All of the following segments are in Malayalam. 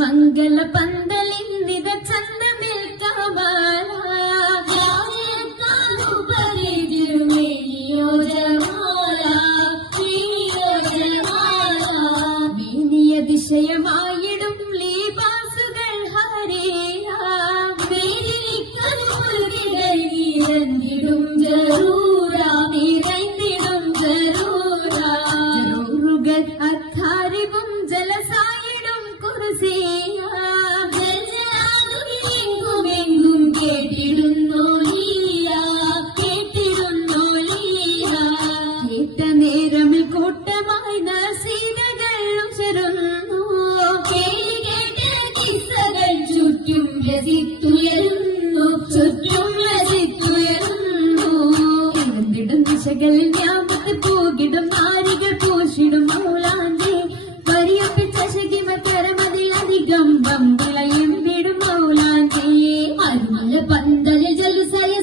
मङ्गलपन्द ആശകളിൽ വ്യാപിച്ച് പോകിടും നാരികൾ പോഷിടും മൂലാന്റെ വരിയൊപ്പിച്ച ശകിമ കരമതിലധികം വമ്പുളയും വിടും മൗലാന്റെ അരുമല പന്തലിൽ ജലുസയ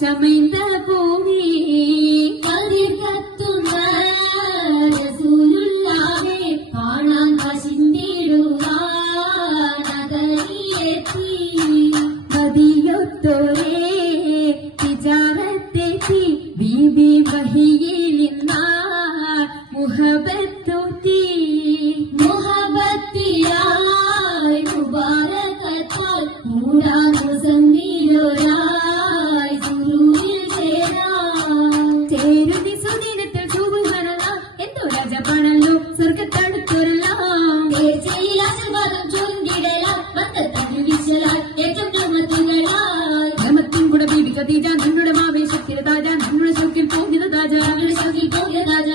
ചമയ്ന്ന ഭൂമി കത്തുന്ന റസൂലുള്ളാഹേ കാണാൻ കാശിന്തിടുക നഗരിയെത്തി നദിയൊത്തോരേ തിജാറത്തെത്തി ബീബി ബഹിയിലിന്ന മുഹബത്തൊത്തി പണല്ലോ സ്വർഗത്തടുത്തുരല്ലാം ആശീർവാദം ചൂണ്ടിടലാ മത്തത്തടി വിശലാ ഏറ്റവും ധർമ്മത്തിനലാ ധർമ്മത്തിൻ കൂടെ ബീബി കതീജ നിന്നുടെ മാവേശത്തിൽ താജ നിന്നുടെ ശോക്കിൽ പോകുന്ന താജ. നിങ്ങളുടെ ശോക്കിൽ പോകുന്ന താജ.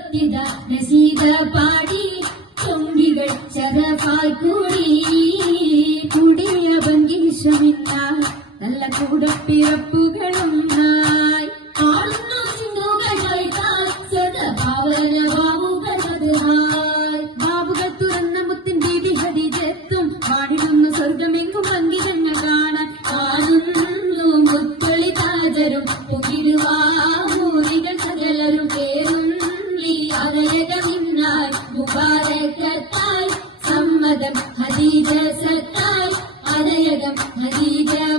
ಸುತ್ತಿದ ನಸೀದ ಪಾಡಿ ತುಂಬಿಗಚ್ಚದ ಪಾಲ್ಕುಡಿ കുടിയ ഭംഗി വിശ്വമില്ല നല്ല കൂടപ്പിറപ്പുകൾ முபாரக் சத்தாய் சம்மதம் ஹதீஜ சத்தாய் அதயகம் ஹதீஜா